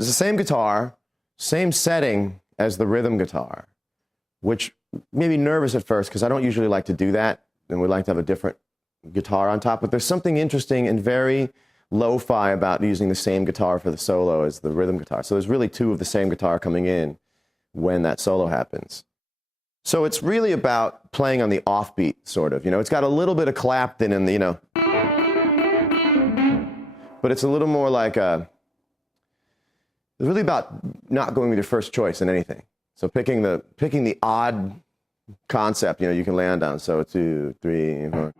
it's the same guitar, same setting as the rhythm guitar, which made me nervous at first because I don't usually like to do that, and we like to have a different guitar on top. But there's something interesting and very lo-fi about using the same guitar for the solo as the rhythm guitar. So there's really two of the same guitar coming in when that solo happens. So it's really about playing on the offbeat, sort of. You know, it's got a little bit of Clapton in the, you know, but it's a little more like it's really about not going with your first choice in anything. So picking the odd concept, you know, you can land on. So 2, 3, 4.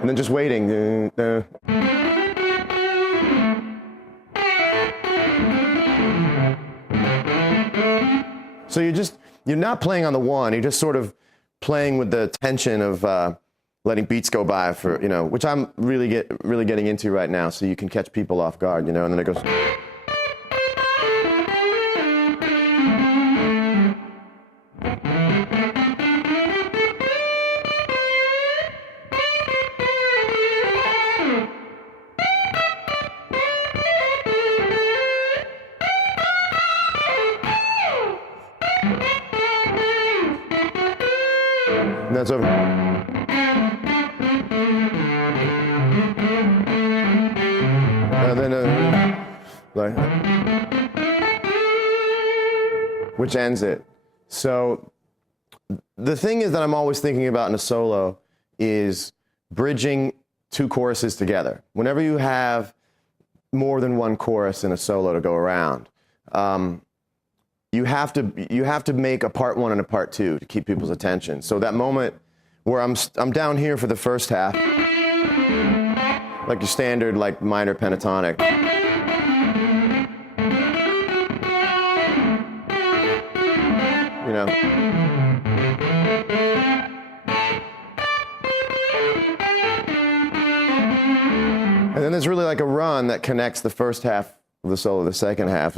And then just waiting. So you're not playing on the one, you're just sort of playing with the tension of letting beats go by for, you know, which I'm really getting into right now, so you can catch people off guard, you know, and then it goes. And that's over. And then, which ends it. So the thing is that I'm always thinking about in a solo is bridging two choruses together. Whenever you have more than one chorus in a solo to go around, you have to make a part one and a part two to keep people's attention. So that moment where I'm down here for the first half, like your standard like minor pentatonic. You know. And then there's really like a run that connects the first half of the solo to the second half.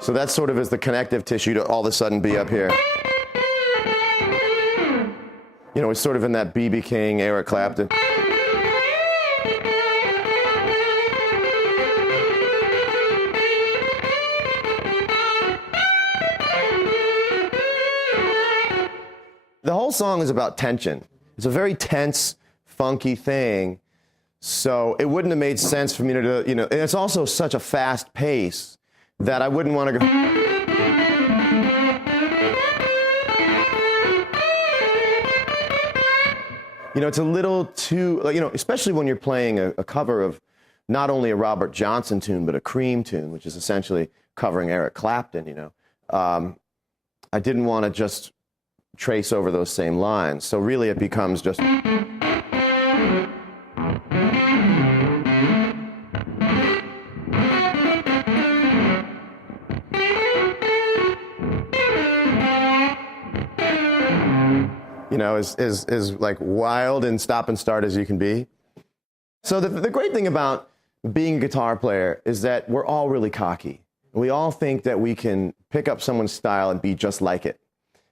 So that sort of is the connective tissue to all of a sudden be up here. You know, it's sort of in that B.B. King, Eric Clapton. The whole song is about tension. It's a very tense, funky thing. So it wouldn't have made sense for me to do, you know, and it's also such a fast pace that I wouldn't want to go. You know, it's a little too, you know, especially when you're playing a cover of not only a Robert Johnson tune, but a Cream tune, which is essentially covering Eric Clapton, you know. I didn't want to just trace over those same lines. So really it becomes just. You know, is like wild and stop and start as you can be. So the great thing about being a guitar player is that we're all really cocky. We all think that we can pick up someone's style and be just like it.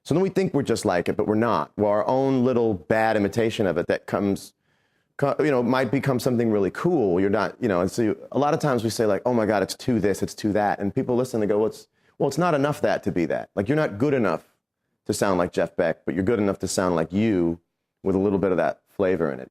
So then we think we're just like it, but we're not. Well, our own little bad imitation of it that comes, you know, might become something really cool. You're not, you know, and so a lot of times we say like, oh my God, it's too this, it's too that. And people listen and go, well, it's not enough that to be that. Like you're not good enough to sound like Jeff Beck, but you're good enough to sound like you with a little bit of that flavor in it.